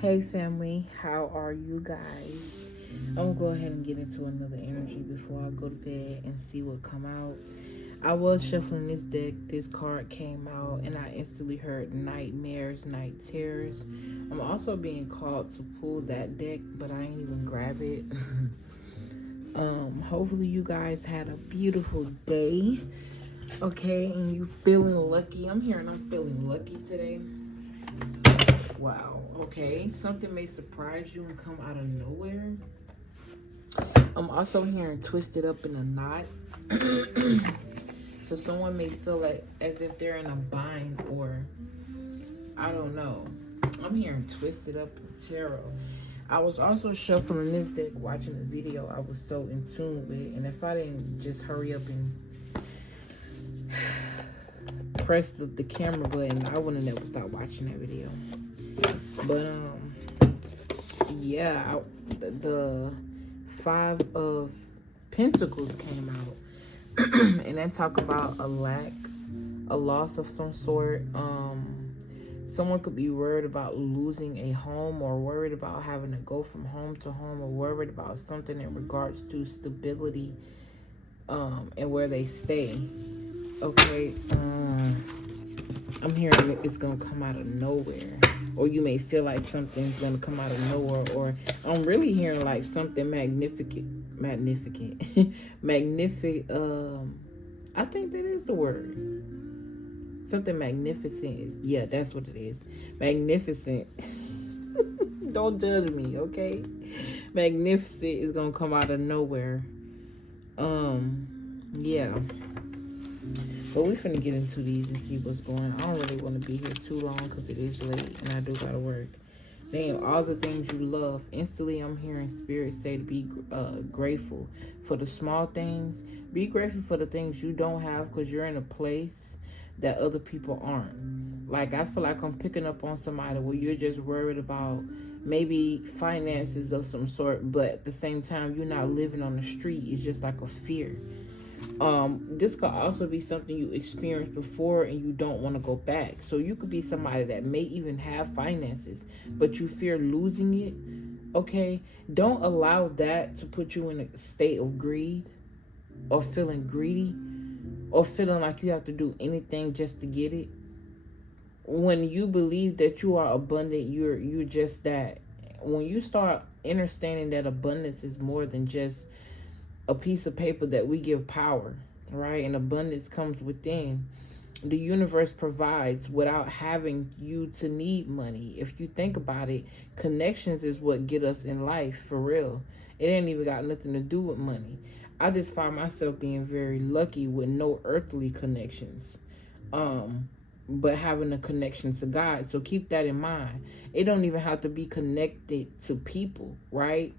Hey family, how are you guys? I'm gonna go ahead and get into another energy before I go to bed and see what come out. I was shuffling this deck, this card came out, and I instantly heard nightmares, night terrors. I'm also being called to pull that deck, but I ain't even grab it. Hopefully you guys had a beautiful day. Okay, and you feeling lucky. I'm feeling lucky today. Wow, okay. Something may surprise you and come out of nowhere. I'm also hearing twisted up in a knot. So someone may feel like as if they're in a bind, or I don't know. I'm hearing twisted up in tarot. I was also shuffling this deck, watching the video I was so in tune with, and if I didn't just hurry up and press the camera button, I would have never stopped watching that video. But yeah, the Five of Pentacles came out, and then talk about a lack, a loss of some sort. Someone could be worried about losing a home, or worried about having to go from home to home, or worried about something in regards to stability, and where they stay. Okay, I'm hearing it's gonna come out of nowhere, or you may feel like something's gonna come out of nowhere, or I'm really hearing like something magnificent. I think that is the word. Something magnificent is, yeah, that's what it is. Magnificent. Don't judge me, okay? Magnificent is gonna come out of nowhere. Yeah. But we finna get into these and see what's going on. I don't really want to be here too long because it is late and I do gotta work. Name all the things you love. Instantly, I'm hearing spirit say to be grateful for the small things. Be grateful for the things you don't have, because you're in a place that other people aren't. Like, I feel like I'm picking up on somebody where you're just worried about maybe finances of some sort, but at the same time, you're not living on the street. It's just like a fear. This could also be something you experienced before and you don't want to go back. So you could be somebody that may even have finances, but you fear losing it. Okay, don't allow that to put you in a state of greed, or feeling greedy, or feeling like you have to do anything just to get it. When you believe that you are abundant, you're just that. When you start understanding that abundance is more than just a piece of paper that we give power, right? And abundance comes within. The universe provides without having you to need money. If you think about it, connections is what get us in life, for real. It ain't even got nothing to do with money. I just find myself being very lucky with no earthly connections, but having a connection to God. So keep that in mind. It don't even have to be connected to people, right?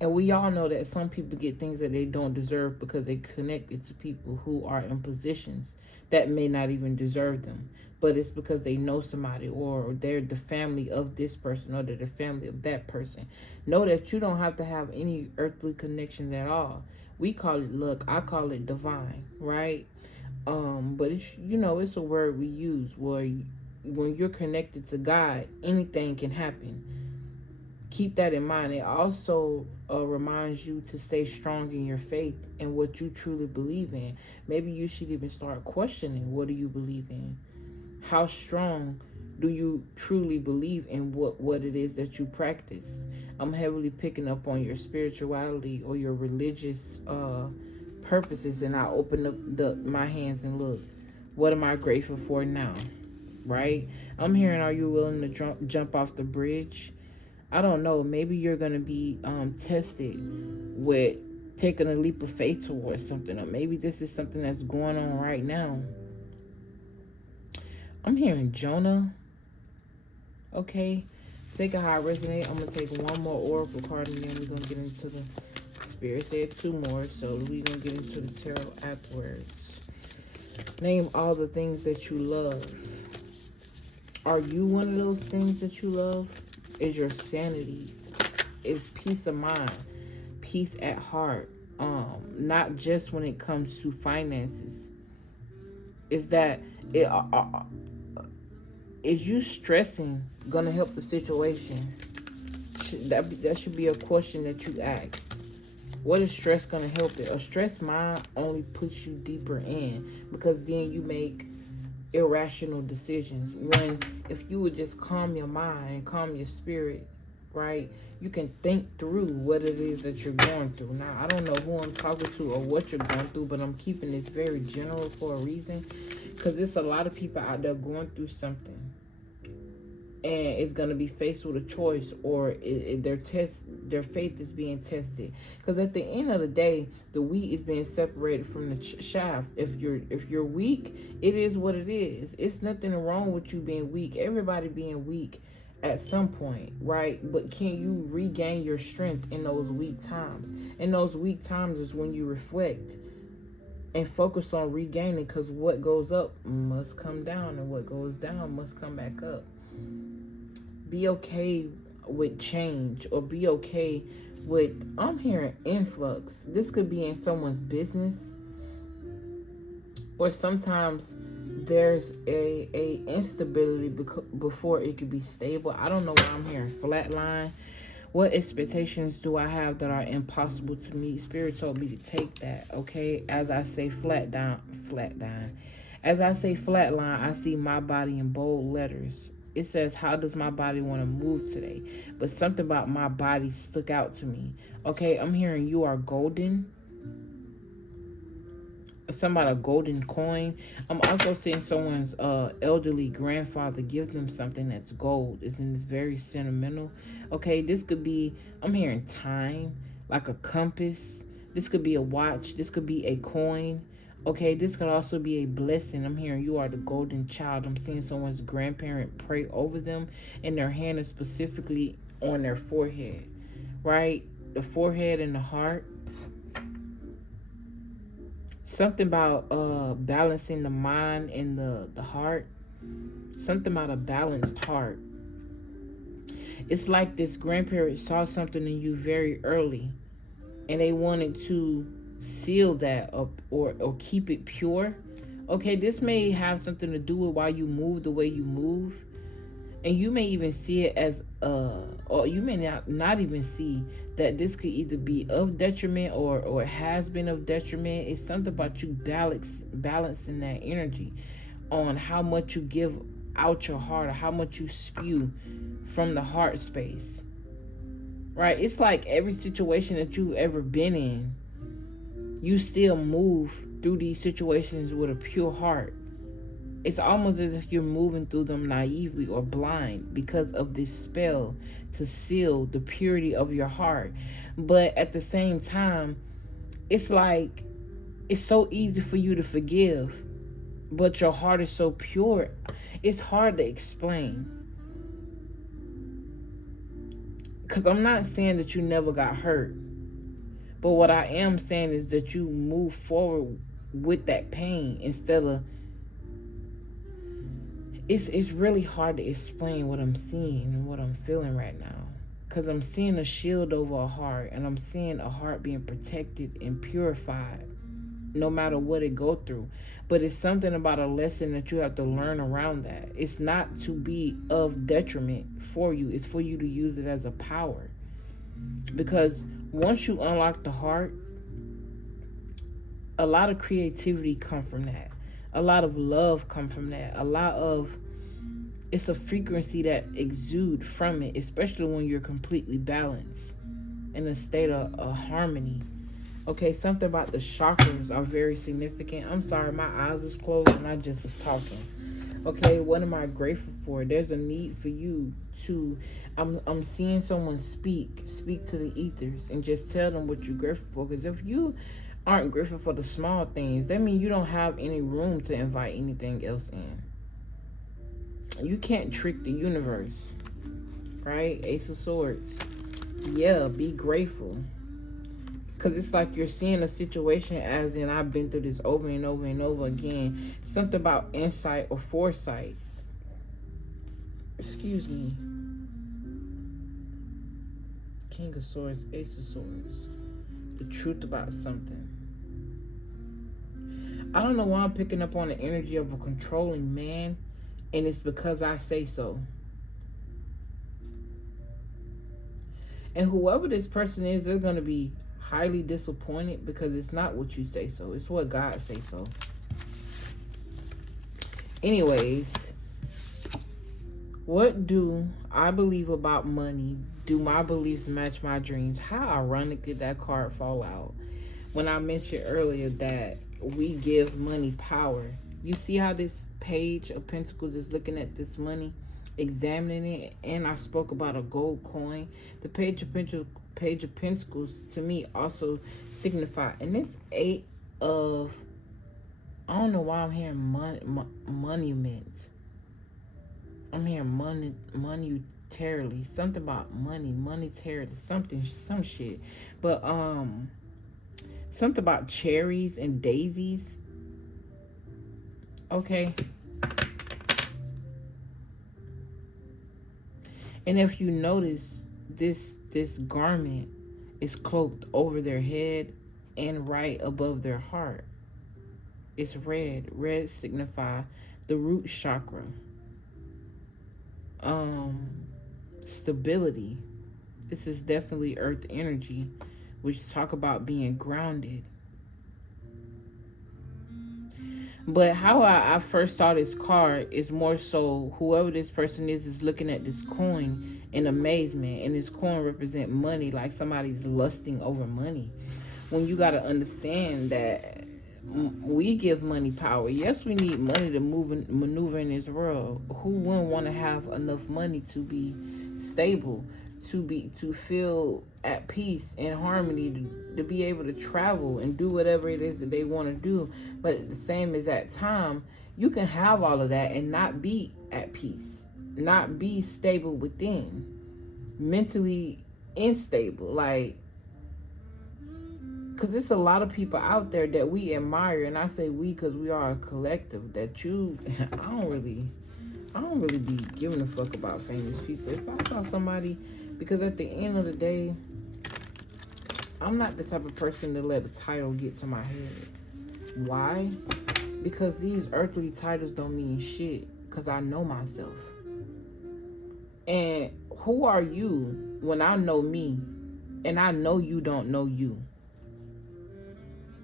And we all know that some people get things that they don't deserve because they connected to people who are in positions that may not even deserve them. But it's because they know somebody, or they're the family of this person, or they're the family of that person. Know that you don't have to have any earthly connections at all. We call it luck. I call it divine, right? But it's, it's a word we use where when you're connected to God, anything can happen. Keep that in mind. It also reminds you to stay strong in your faith and what you truly believe in. Maybe you should even start questioning, what do you believe in? How strong do you truly believe in what it is that you practice? I'm heavily picking up on your spirituality or your religious purposes, and I open up my hands and look, what am I grateful for now? Right? I'm hearing, are you willing to jump off the bridge? I don't know. Maybe you're going to be tested with taking a leap of faith towards something. Or maybe this is something that's going on right now. I'm hearing Jonah. Okay. Take a high resonate. I'm going to take one more oracle card, and then we're going to get into the spirit. Said two more. So we're going to get into the tarot afterwards. Name all the things that you love. Are you one of those things that you love? Is your sanity, is peace of mind, peace at heart, not just when it comes to finances. Is that it? is you stressing gonna help the situation? That should be a question that you ask. What is stress gonna help it? A stressed mind only puts you deeper in, because then you make irrational decisions. When if you would just calm your mind and calm your spirit, right, you can think through what it is that you're going through. Now, I don't know who I'm talking to or what you're going through, but I'm keeping this very general for a reason, because there's a lot of people out there going through something, and it's going to be faced with a choice, or their faith is being tested. Because at the end of the day, the wheat is being separated from the chaff. If you're weak, it is what it is. It's nothing wrong with you being weak. Everybody being weak at some point, right? But can you regain your strength in those weak times? And those weak times is when you reflect and focus on regaining, because what goes up must come down, and what goes down must come back up. Be okay with change, or be okay with, I'm hearing influx. This could be in someone's business, or sometimes there's a instability before it could be stable. I don't know why I'm hearing flatline. What expectations do I have that are impossible to meet? Spirit told me to take that, okay? As I say flat down. As I say flatline, I see my body in bold letters. It says, how does my body want to move today? But something about my body stuck out to me. Okay, I'm hearing you are golden. Somebody a golden coin. I'm also seeing someone's elderly grandfather give them something that's gold. It's very sentimental. Okay, this could be, I'm hearing time, like a compass. This could be a watch. This could be a coin. Okay, this could also be a blessing. I'm hearing you are the golden child. I'm seeing someone's grandparent pray over them, and their hand is specifically on their forehead, right? The forehead and the heart. Something about balancing the mind and the heart. Something about a balanced heart. It's like this grandparent saw something in you very early, and they wanted to seal that up, or keep it pure. Okay, this may have something to do with why you move the way you move, and you may even see it as or you may not even see that this could either be of detriment or has been of detriment. It's something about you balancing that energy on how much you give out your heart, or how much you spew from the heart space, right? It's like every situation that you've ever been in, you still move through these situations with a pure heart. It's almost as if you're moving through them naively or blind, because of this spell to seal the purity of your heart. But at the same time, it's like it's so easy for you to forgive, but your heart is so pure. It's hard to explain. Because I'm not saying that you never got hurt. But what I am saying is that you move forward with that pain instead of... It's really hard to explain what I'm seeing and what I'm feeling right now. Because I'm seeing a shield over a heart, and I'm seeing a heart being protected and purified no matter what it go through. But it's something about a lesson that you have to learn around that. It's not to be of detriment for you. It's for you to use it as a power. Because once you unlock the heart, a lot of creativity come from that. A lot of love come from that. It's a frequency that exudes from it, especially when you're completely balanced in a state of harmony. Okay, something about the chakras are very significant. I'm sorry, my eyes was closed and I just was talking. Okay, what am I grateful for? There's a need for you to... I'm seeing someone speak to the ethers and just tell them what you're grateful for. Because if you aren't grateful for the small things, that means you don't have any room to invite anything else in. You can't trick the universe, right? Ace of Swords. Yeah, be grateful. Because it's like you're seeing a situation as in, I've been through this over and over and over again. Something about insight or foresight. Excuse me. King of Swords, Ace of Swords. The truth about something. I don't know why I'm picking up on the energy of a controlling man And it's because I say so. And whoever this person is, they're going to be highly disappointed because it's not what you say so. It's what God say so. Anyways, what do I believe about money? Do my beliefs match my dreams? How ironic did that card fall out? When I mentioned earlier that we give money power. You see how this page of pentacles is looking at this money, examining it, and I spoke about a gold coin. The page of pentacles to me also signify, and this 8 of, I don't know why I'm hearing monument. I'm hearing monetarily, something about money, monetarily, some shit. But something about cherries and daisies. Okay. And if you notice, this garment is cloaked over their head and right above their heart. It's red. Red signify the root chakra. Stability. This is definitely earth energy, which talk about being grounded. But how I first saw this card is more so whoever this person is looking at this coin in amazement, and this coin represent money, like somebody's lusting over money. When you got to understand that we give money power. Yes, we need money to maneuver in this world. Who wouldn't want to have enough money to be stable, to feel at peace and harmony, to be able to travel and do whatever it is that they want to do? But at the same as that time, you can have all of that and not be at peace, not be stable within, mentally unstable. Like, because there's a lot of people out there that we admire, and I say we because we are a collective. That I don't really be giving a fuck about famous people. If I saw somebody, because at the end of the day, I'm not the type of person to let a title get to my head. Why? Because these earthly titles don't mean shit, because I know myself. And who are you when I know me, and I know you don't know you?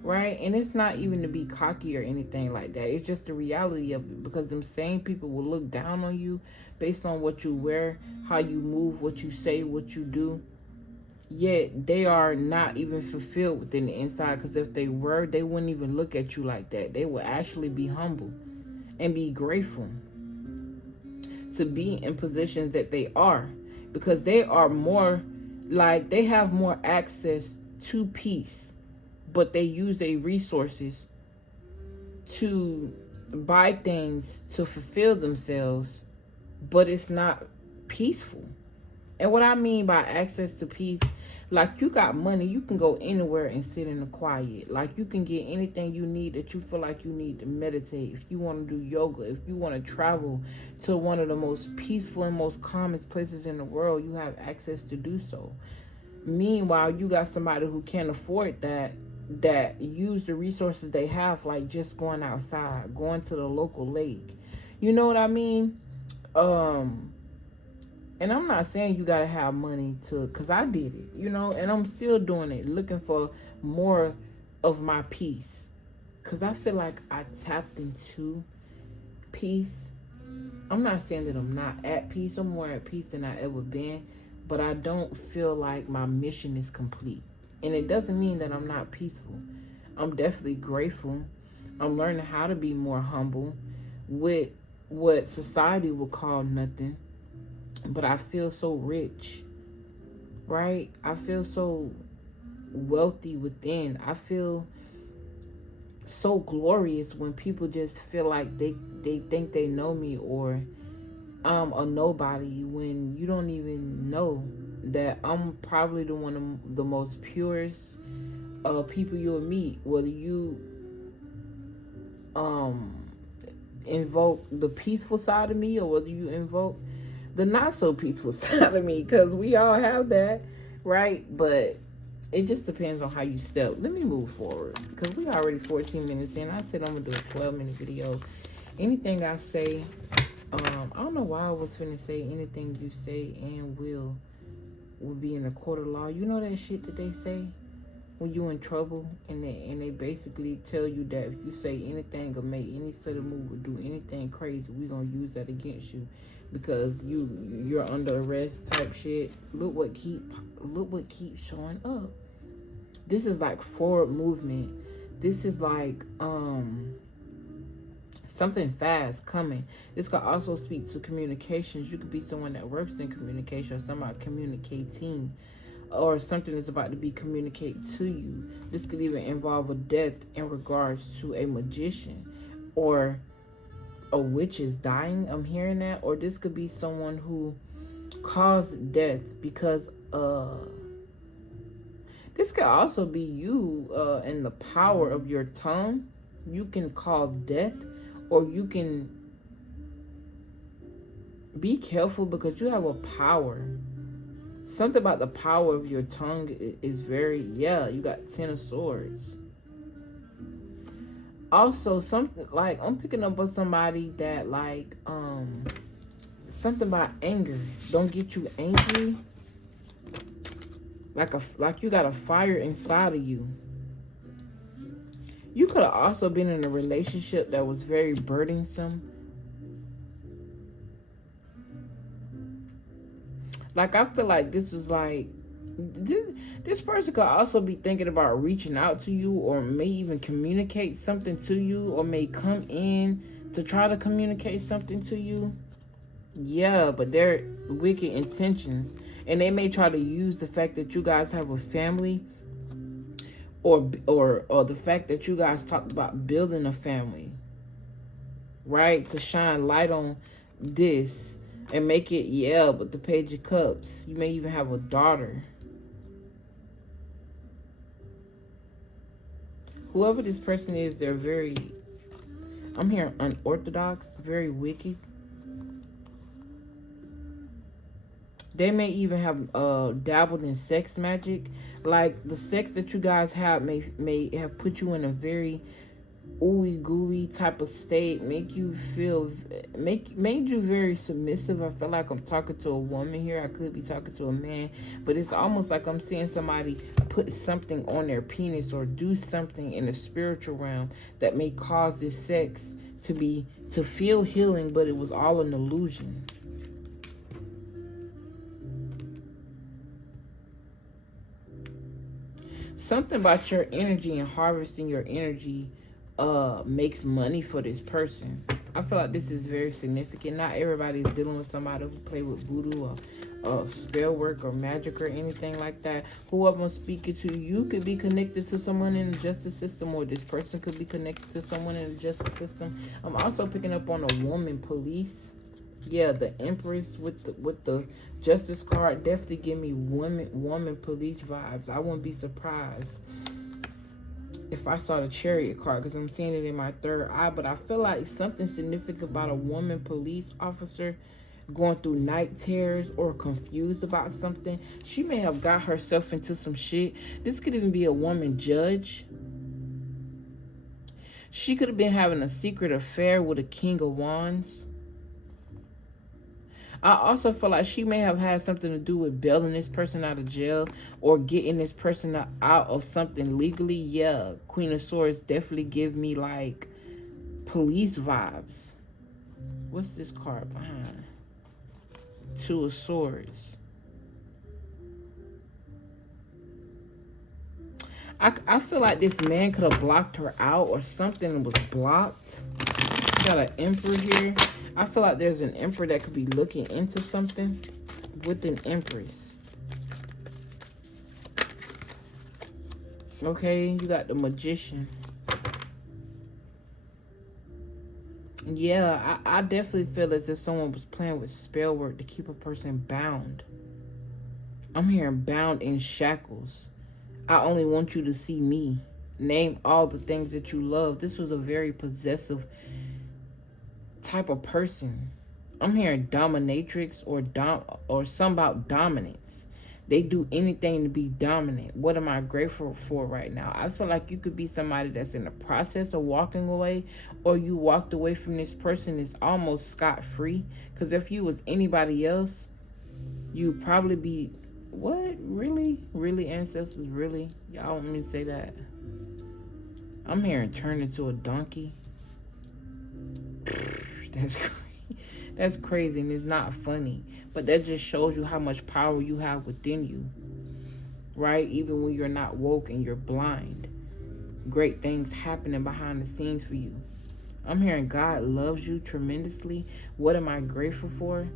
Right? And it's not even to be cocky or anything like that. It's just the reality of it, because them same people will look down on you based on what you wear, how you move, what you say, what you do. Yet they are not even fulfilled within the inside, because if they were, they wouldn't even look at you like that. They would actually be humble and be grateful to be in positions that they are, because they are more like, they have more access to peace, but they use their resources to buy things to fulfill themselves, but it's not peaceful. And what I mean by access to peace, like, you got money, you can go anywhere and sit in the quiet. Like, you can get anything you need that you feel like you need to meditate. If you want to do yoga, if you want to travel to one of the most peaceful and most calmest places in the world, you have access to do so. Meanwhile, you got somebody who can't afford that use the resources they have, like just going outside, going to the local lake. You know what I mean? And I'm not saying you gotta have money because I did it, and I'm still doing it, looking for more of my peace, because I feel like I tapped into peace. I'm not saying that I'm not at peace. I'm more at peace than I ever been, but I don't feel like my mission is complete. And it doesn't mean that I'm not peaceful. I'm definitely grateful. I'm learning how to be more humble with what society would call nothing. But I feel so rich, right? I feel so wealthy within. I feel so glorious when people just feel like they think they know me, or I'm a nobody, when you don't even know that I'm probably one of the most purest people you'll meet, whether you invoke the peaceful side of me or whether you invoke the not so peaceful side of me, because we all have that, right? But it just depends on how you step. Let me move forward, because we already 14 minutes in. I said I'm gonna do a 12-minute video. Anything I say I don't know why I was finna say anything you say and will be in a court of law. You know that shit that they say when you in trouble, and they basically tell you that if you say anything or make any sort of move or do anything crazy, we gonna use that against you because you're under arrest type shit. Look what keeps showing up. This is like forward movement. This is like something fast coming. This could also speak to communications. You could be someone that works in communication or somebody communicating, or something is about to be communicated to you. This could even involve a death in regards to a magician or a witch is dying. I'm hearing that. Or this could be someone who caused death because this could also be you and the power of your tongue. You can cause death, or you can be careful because you have a power. Something about the power of your tongue is very, you got 10 of Swords. Also, something like, I'm picking up on somebody that like, something about anger. Don't get you angry. Like you got a fire inside of you. You could have also been in a relationship that was very burdensome. Like, I feel like this is like, this person could also be thinking about reaching out to you, or may even communicate something to you, or may come in to try to communicate something to you. Yeah, but they're wicked intentions. And they may try to use the fact that you guys have a family, or the fact that you guys talked about building a family, right? To shine light on this. And make it, but the Page of Cups. You may even have a daughter. Whoever this person is, they're very, I'm hearing unorthodox, very wicked. They may even have dabbled in sex magic. Like, the sex that you guys have may have put you in a very ooey gooey type of state, made you very submissive. I feel like I'm talking to a woman here. I could be talking to a man, but it's almost like I'm seeing somebody put something on their penis or do something in the spiritual realm that may cause this sex to feel healing, but it was all an illusion. Something about your energy and harvesting your energy makes money for this person. I feel like this is very significant. Not everybody is dealing with somebody who play with voodoo or spell work or magic or anything like that. Whoever I'm speaking to, you could be connected to someone in the justice system, or this person could be connected to someone in the justice system. I'm also picking up on a woman police. Yeah, the Empress with the Justice card definitely give me woman police vibes. I wouldn't be surprised if I saw the Chariot card, because I'm seeing it in my third eye. But I feel like something significant about a woman police officer going through night terrors or confused about something. She may have got herself into some shit. This could even be a woman judge. She could have been having a secret affair with a King of Wands. I also feel like she may have had something to do with bailing this person out of jail or getting this person out of something legally. Yeah, Queen of Swords definitely give me like police vibes. What's this card behind? Two of Swords. I feel like this man could have blocked her out, or something was blocked. Got an Emperor here. I feel like there's an Emperor that could be looking into something with an Empress. Okay, you got the Magician. Yeah, I definitely feel as if someone was playing with spell work to keep a person bound. I'm hearing bound in shackles. I only want you to see me. Name all the things that you love. This was a very possessive type of person. I'm hearing dominatrix or something about dominance. They do anything to be dominant. What am I grateful for right now? I feel like you could be somebody that's in the process of walking away, or you walked away from this person is almost scot-free. Because if you was anybody else, you'd probably be, what? Really? Really, ancestors? Really? Y'all want me to say that? I'm hearing turn into a donkey. That's crazy. That's crazy, and it's not funny. But that just shows you how much power you have within you, right? Even when you're not woke and you're blind, great things happening behind the scenes for you. I'm hearing God loves you tremendously. What am I grateful for?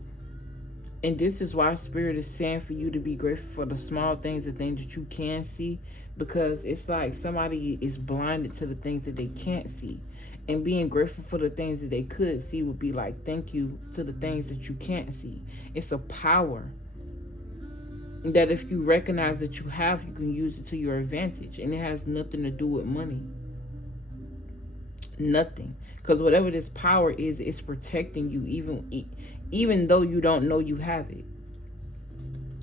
And this is why Spirit is saying for you to be grateful for the small things, the things that you can see, because it's like somebody is blinded to the things that they can't see. And being grateful for the things that they could see would be like, thank you to the things that you can't see. It's a power that if you recognize that you have, you can use it to your advantage. And it has nothing to do with money. Nothing. Because whatever this power is, it's protecting you even though you don't know you have it.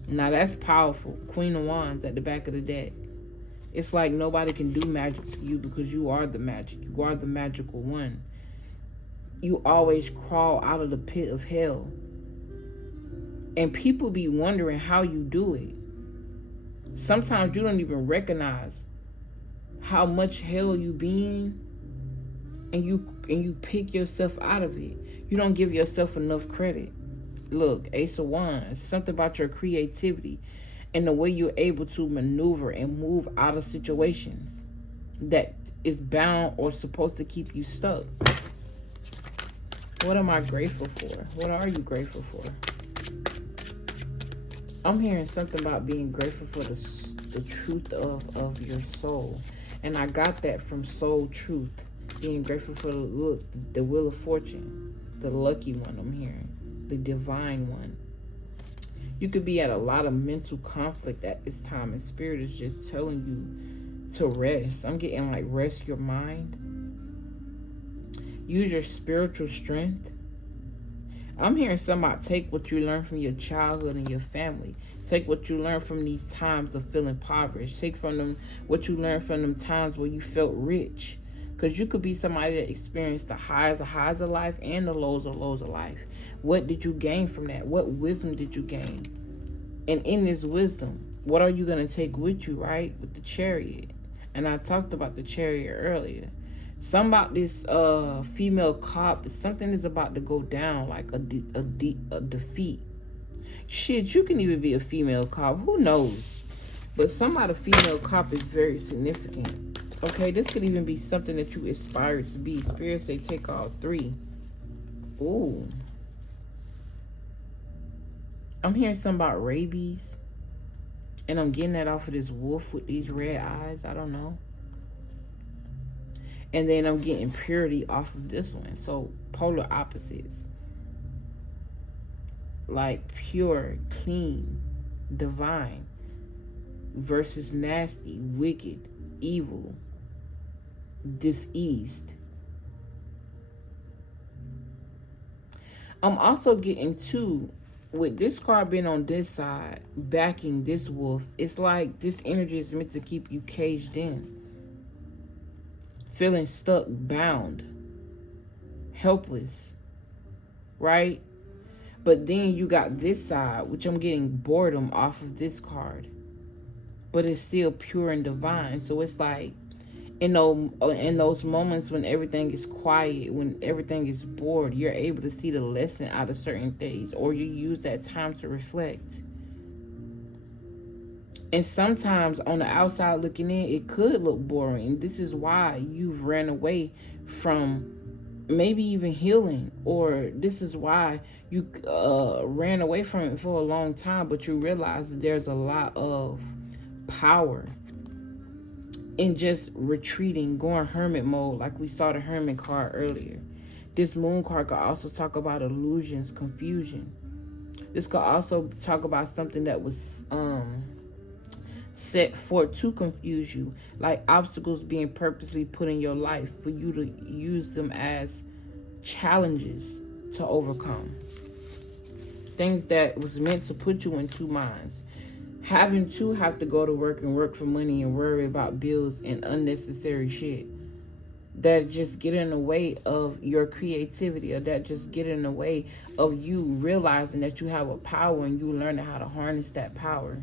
Now that's powerful. Queen of Wands at the back of the deck. It's like nobody can do magic to you because you are the magic. You are the magical one. You always crawl out of the pit of hell. And people be wondering how you do it. Sometimes you don't even recognize how much hell you be in, and you pick yourself out of it. You don't give yourself enough credit. Look, Ace of Wands, something about your creativity and the way you're able to maneuver and move out of situations that is bound or supposed to keep you stuck. What am I grateful for? What are you grateful for? I'm hearing something about being grateful for the truth of your soul. And I got that from Soul Truth. Being grateful for the Wheel of Fortune. The lucky one I'm hearing. The divine one. You could be at a lot of mental conflict at this time, and Spirit is just telling you to rest. I'm getting like rest your mind. Use your spiritual strength. I'm hearing somebody take what you learned from your childhood and your family. Take what you learned from these times of feeling impoverished. Take from them what you learned from them times where you felt rich. Because you could be somebody that experienced the highs of life and the lows of life. What did you gain from that? What wisdom did you gain? And in this wisdom, what are you going to take with you, right? With the Chariot. And I talked about the Chariot earlier. Something about this female cop, something is about to go down, like a defeat. Shit, you can even be a female cop. Who knows? But some about a female cop is very significant. Okay, this could even be something that you aspire to be. Spirit say take all three. Ooh. I'm hearing something about rabies. And I'm getting that off of this wolf with these red eyes. I don't know. And then I'm getting purity off of this one. So polar opposites. Like pure, clean, divine. Versus nasty, wicked, evil, diseased. I'm also getting too, with this card being on this side, backing this wolf, it's like this energy is meant to keep you caged in. Feeling stuck, bound, helpless, right? But then you got this side, which I'm getting boredom off of this card. But it's still pure and divine. So it's like, in those moments when everything is quiet, when everything is bored, you're able to see the lesson out of certain things, or you use that time to reflect. And sometimes on the outside looking in, it could look boring. This is why you've ran away from maybe even healing, or this is why you ran away from it for a long time, but you realize that there's a lot of power in just retreating, going hermit mode, like we saw the hermit card earlier. This moon card could also talk about illusions, confusion. This could also talk about something that was set forth to confuse you, like obstacles being purposely put in your life for you to use them as challenges to overcome. Things that was meant to put you in two minds. having to have to go to work and work for money and worry about bills and unnecessary shit that just get in the way of your creativity, or that just get in the way of you realizing that you have a power and you learning how to harness that power.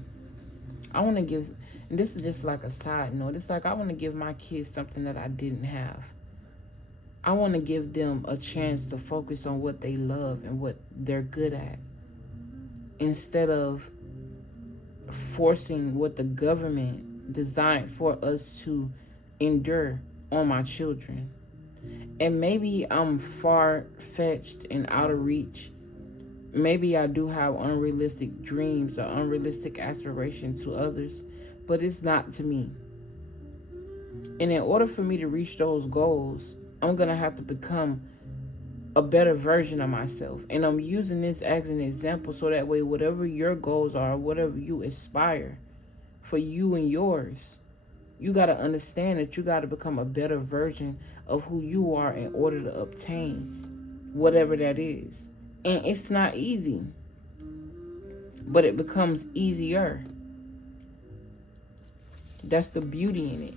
I want to give, and this is just like a side note, it's like I want to give my kids something that I didn't have. I want to give them a chance to focus on what they love and what they're good at, instead of forcing what the government designed for us to endure on my children. And maybe I'm far-fetched and out of reach. Maybe I do have unrealistic dreams or unrealistic aspirations to others, but it's not to me. And in order for me to reach those goals, I'm going to have to become a better version of myself. And I'm using this as an example so that way, whatever your goals are, whatever you aspire for you and yours, you got to understand that you got to become a better version of who you are in order to obtain whatever that is. And it's not easy, but it becomes easier. That's the beauty in it.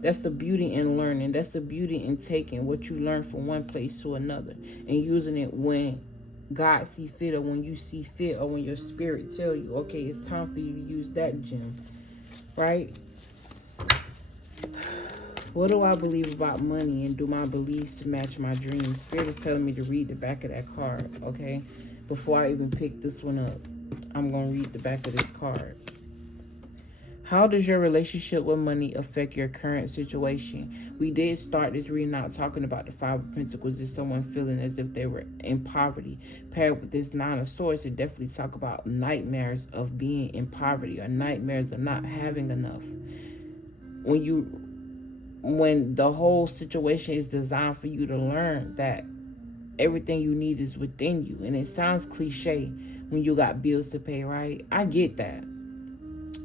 That's the beauty in learning. That's the beauty in taking what you learn from one place to another and using it when God see fit, or when you see fit, or when your spirit tell you, okay, it's time for you to use that gem, right? What do I believe about money, and do my beliefs match my dreams? Spirit is telling me to read the back of that card, okay? Before I even pick this one up, I'm going to read the back of this card. How does your relationship with money affect your current situation? We did start this reading out talking about the Five of Pentacles. Is someone feeling as if they were in poverty? Paired with this Nine of Swords, it definitely talk about nightmares of being in poverty, or nightmares of not having enough. When the whole situation is designed for you to learn that everything you need is within you. And it sounds cliche when you got bills to pay, right? I get that.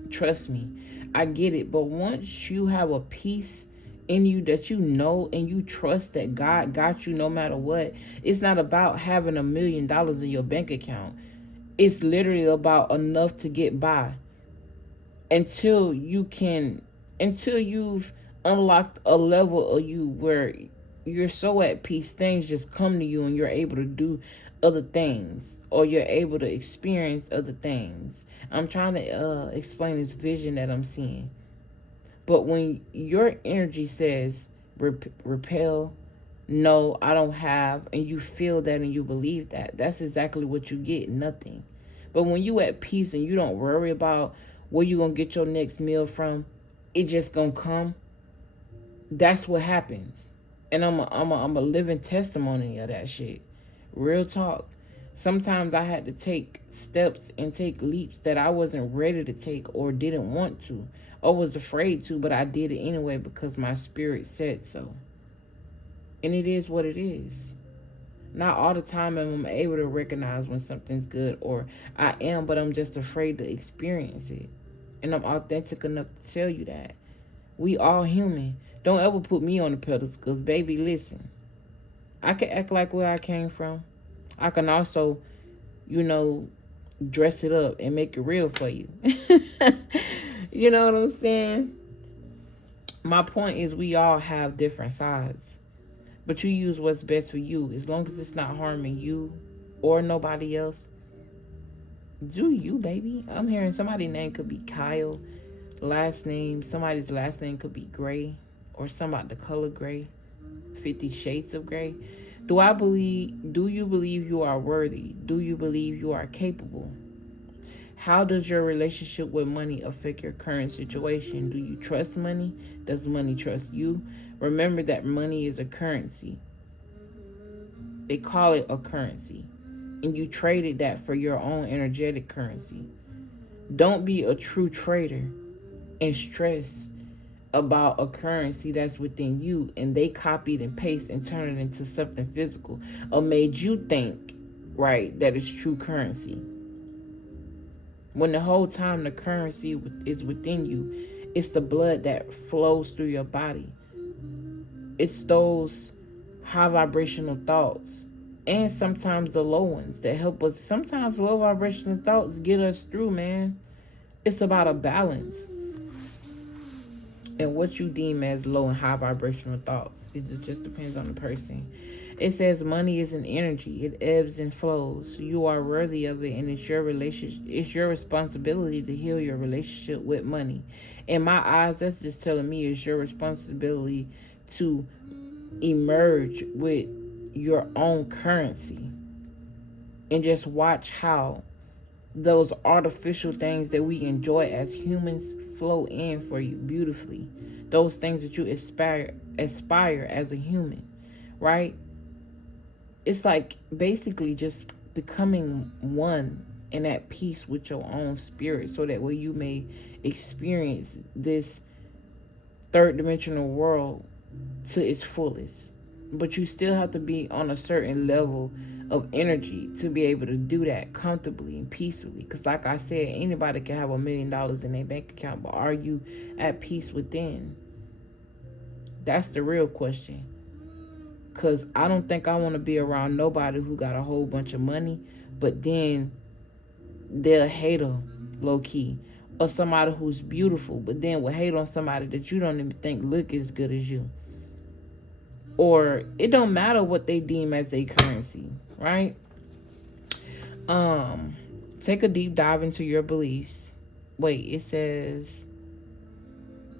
Trust me, I get it. But once you have a peace in you that you know and you trust that God got you no matter what, it's not about having $1 million in your bank account. It's literally about enough to get by until you've unlocked a level of you where you're so at peace, things just come to you and you're able to do other things, or you're able to experience other things. I'm trying to explain this vision that I'm seeing. But when your energy says repel, no, I don't have, and you feel that and you believe that, that's exactly what you get, nothing. But when you at peace and you don't worry about where you're going to get your next meal from, it just going to come. That's what happens. And I'm a living testimony of that shit. Real talk. Sometimes I had to take steps and take leaps that I wasn't ready to take, or didn't want to, or was afraid to, but I did it anyway because my spirit said so. And it is what it is. Not all the time am I able to recognize when something's good, or I am, but I'm just afraid to experience it. And I'm authentic enough to tell you that. We all human. Don't ever put me on the pedestal, because, baby, listen. I can act like where I came from. I can also, dress it up and make it real for you. You know what I'm saying? My point is, we all have different sides. But you use what's best for you. As long as it's not harming you or nobody else, do you, baby. I'm hearing somebody's name could be Kyle. Somebody's last name could be Gray, or somebody the color gray, 50 Shades of Gray. Do you believe you are worthy? Do you believe you are capable? How does your relationship with money affect your current situation? Do you trust money? Does money trust you? Remember that money is a currency. They call it a currency. And you traded that for your own energetic currency. Don't be a true trader and stress about a currency that's within you, and they copied and pasted and turned it into something physical, or made you think, right, that it's true currency. When the whole time the currency is within you, it's the blood that flows through your body. It's those high vibrational thoughts, and sometimes the low ones that help us. Sometimes low vibrational thoughts get us through, man. It's about a balance and what you deem as low and high vibrational thoughts. It just depends on the person. It says money is an energy. It ebbs and flows. You are worthy of it, and it's your relationship. It's your responsibility to heal your relationship with money. In my eyes, that's just telling me it's your responsibility to emerge with your own currency and just watch how those artificial things that we enjoy as humans flow in for you beautifully. Those things that you aspire as a human, right? It's like basically just becoming one and at peace with your own spirit, so that way you may experience this third dimensional world to its fullest. But you still have to be on a certain level of energy to be able to do that comfortably and peacefully. Because like I said, anybody can have $1 million in their bank account, but are you at peace within? That's the real question. Because I don't think I want to be around nobody who got a whole bunch of money, but then they'll hate them low-key. Or somebody who's beautiful, but then will hate on somebody that you don't even think look as good as you. Or it don't matter what they deem as their currency, right? Take a deep dive into your beliefs. Wait, it says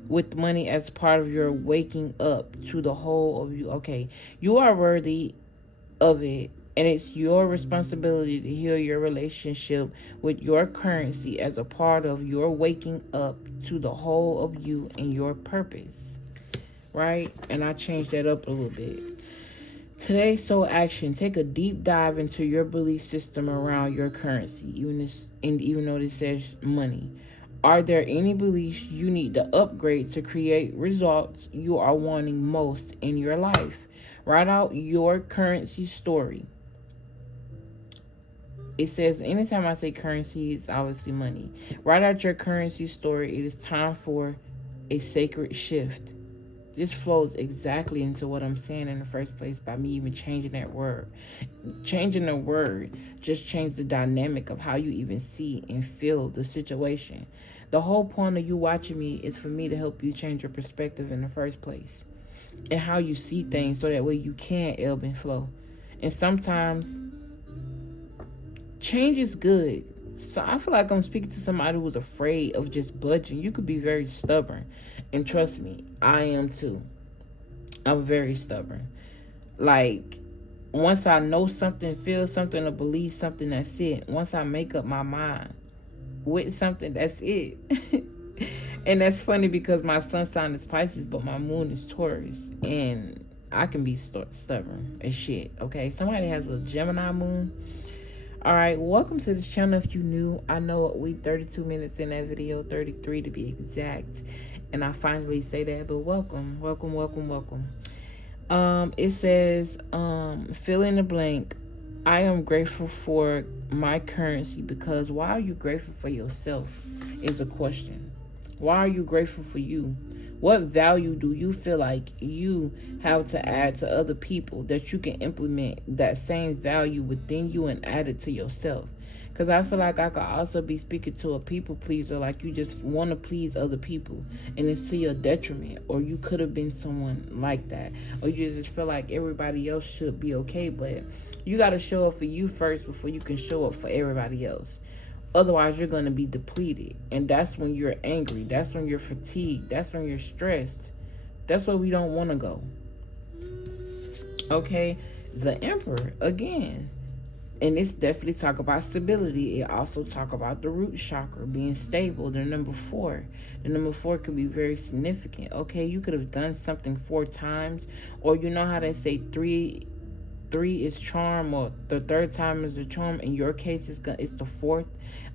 with money as part of your waking up to the whole of you. Okay, you are worthy of it, and it's your responsibility to heal your relationship with your currency as a part of your waking up to the whole of you and your purpose. Right? And I changed that up a little bit. Today's soul action: take a deep dive into your belief system around your currency, even though this says money. Are there any beliefs you need to upgrade to create results you are wanting most in your life? Write out your currency story. It says anytime I say currency, it's obviously money. Write out your currency story. It is time for a sacred shift. This flows exactly into what I'm saying in the first place by me even changing that word. Changing the word just changed the dynamic of how you even see and feel the situation. The whole point of you watching me is for me to help you change your perspective in the first place and how you see things, so that way you can ebb and flow. And sometimes change is good. So I feel like I'm speaking to somebody who's afraid of just budging. You could be very stubborn. And trust me, I am too. I'm very stubborn. Like, once I know something, feel something, or believe something, that's it. Once I make up my mind with something, that's it. And that's funny because my sun sign is Pisces, but my moon is Taurus. And I can be stubborn as shit, okay? Somebody has a Gemini moon. All right, welcome to this channel if you new. I know we 32 minutes in that video, 33 to be exact. And I finally say that, but welcome. It says, fill in the blank. I am grateful for my currency because why are you grateful for yourself is a question. Why are you grateful for you? What value do you feel like you have to add to other people that you can implement that same value within you and add it to yourself? Because I feel like I could also be speaking to a people pleaser, like you just want to please other people and it's to your detriment. Or you could have been someone like that. Or you just feel like everybody else should be okay, but you got to show up for you first before you can show up for everybody else. Otherwise, you're going to be depleted. And that's when you're angry. That's when you're fatigued. That's when you're stressed. That's where we don't want to go. Okay? The Emperor, again. And it's definitely talk about stability. It also talk about the root chakra being stable. The number 4. The number 4 could be very significant. Okay? You could have done something 4 times. Or you know how they say 3 is charm, or the 3rd time is the charm. In your case, it's the 4th.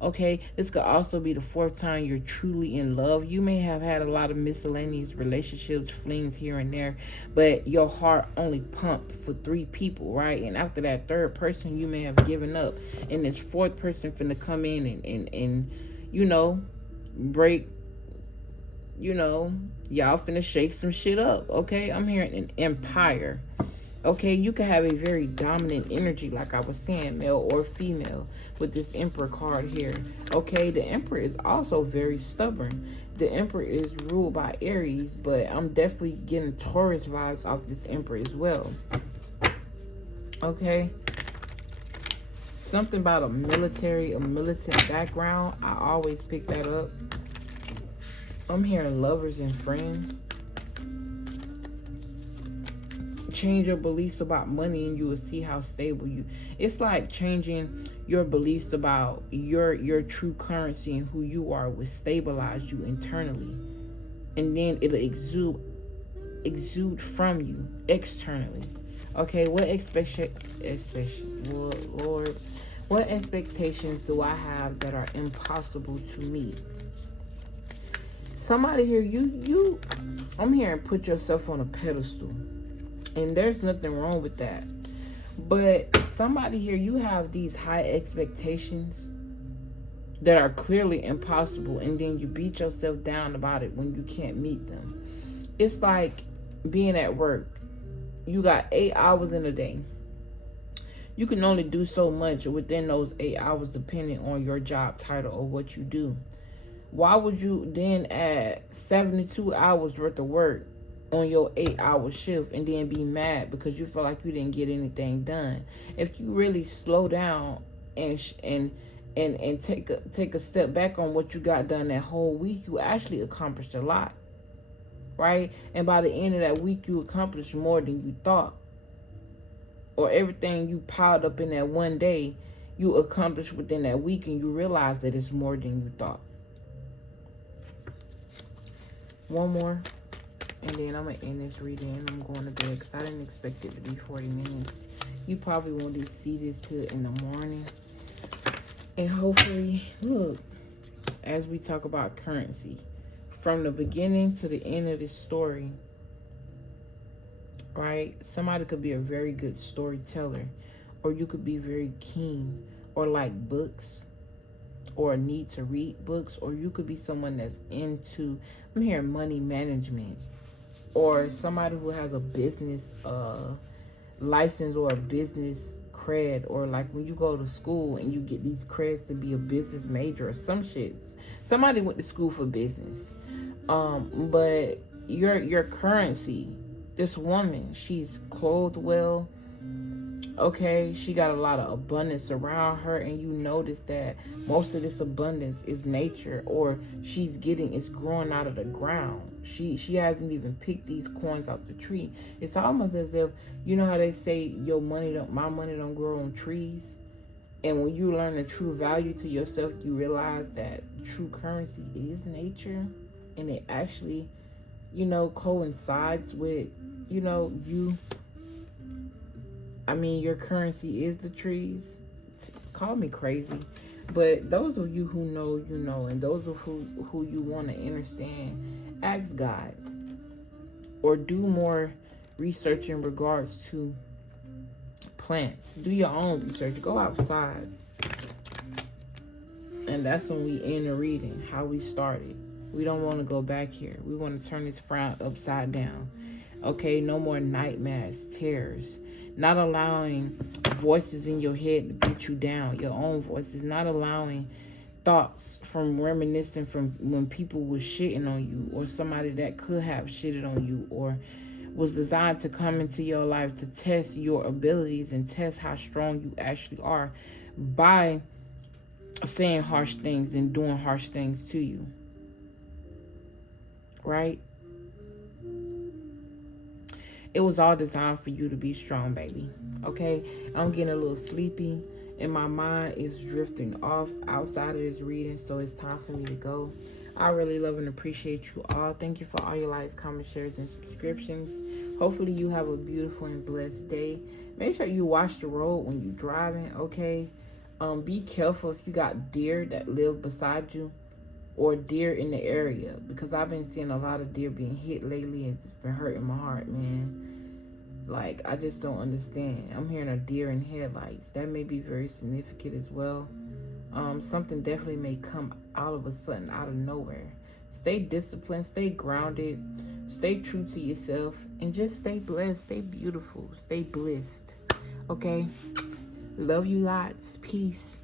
Okay, this could also be the 4th time you're truly in love. You may have had a lot of miscellaneous relationships, flings here and there, but your heart only pumped for 3 people, right? And after that 3rd person, you may have given up, and this 4th person finna come in and you know, break, you know, y'all finna shake some shit up. Okay, I'm hearing an empire. Okay, you can have a very dominant energy, like I was saying, male or female, with this Emperor card here. Okay, the Emperor is also very stubborn. The Emperor is ruled by Aries, but I'm definitely getting Taurus vibes off this Emperor as well. Okay, something about a militant background. I always pick that up. I'm hearing lovers and friends. Change your beliefs about money and you will see how stable you. It's like changing your beliefs about your true currency and who you are will stabilize you internally, and then it'll exude from you externally. Okay, what Lord, what expectations do I have that are impossible to meet? Somebody here, I'm hearing put yourself on a pedestal. And there's nothing wrong with that. But somebody here, you have these high expectations that are clearly impossible, and then you beat yourself down about it when you can't meet them. It's like being at work. You got 8 hours in a day. You can only do so much within those 8 hours depending on your job title or what you do. Why would you then add 72 hours worth of work on your 8-hour shift and then be mad because you feel like you didn't get anything done? If you really slow down and take a step back on what you got done that whole week, you actually accomplished a lot, right? And by the end of that week, you accomplished more than you thought. Or everything you piled up in that one day, you accomplished within that week, and you realize that it's more than you thought. One more. And then I'm going to end this reading. I'm going to bed because I didn't expect it to be 40 minutes. You probably won't see this till in the morning. And hopefully, look, as we talk about currency, from the beginning to the end of this story, right? Somebody could be a very good storyteller, or you could be very keen, or like books, or need to read books, or you could be someone that's into, I'm hearing money management, or somebody who has a business license or a business cred, or like when you go to school and you get these creds to be a business major or some shits. Somebody went to school for business. But your currency, this woman, she's clothed well. Okay, she got a lot of abundance around her, and you notice that most of this abundance is nature, or it's growing out of the ground. She hasn't even picked these coins out the tree. It's almost as if, you know how they say my money don't grow on trees, and when you learn the true value to yourself, you realize that true currency is nature, and it actually, coincides with, you. Your currency is the trees. Call me crazy, but those of you who know, and those of who you want to understand, ask God, or do more research in regards to plants. Do your own research. Go outside. And that's when we end the reading, how we started. We don't want to go back here. We want to turn this frown upside down. Okay, no more nightmares, terrors. Not allowing voices in your head to beat you down, your own voices. Not allowing thoughts from reminiscing from when people were shitting on you, or somebody that could have shitted on you, or was designed to come into your life to test your abilities and test how strong you actually are by saying harsh things and doing harsh things to you. Right? It was all designed for you to be strong, baby. Okay? I'm getting a little sleepy, and my mind is drifting off outside of this reading, so it's time for me to go. I really love and appreciate you all. Thank you for all your likes, comments, shares, and subscriptions. Hopefully you have a beautiful and blessed day. Make sure you watch the road when you're driving, okay? Be careful if you got deer that live beside you, or deer in the area, because I've been seeing a lot of deer being hit lately, and it's been hurting my heart, man. Like, I just don't understand. I'm hearing a deer in headlights. That may be very significant as well. Something definitely may come out of a sudden, out of nowhere. Stay disciplined, stay grounded, stay true to yourself, and just stay blessed, stay beautiful, stay blessed. Okay? Love you lots. Peace.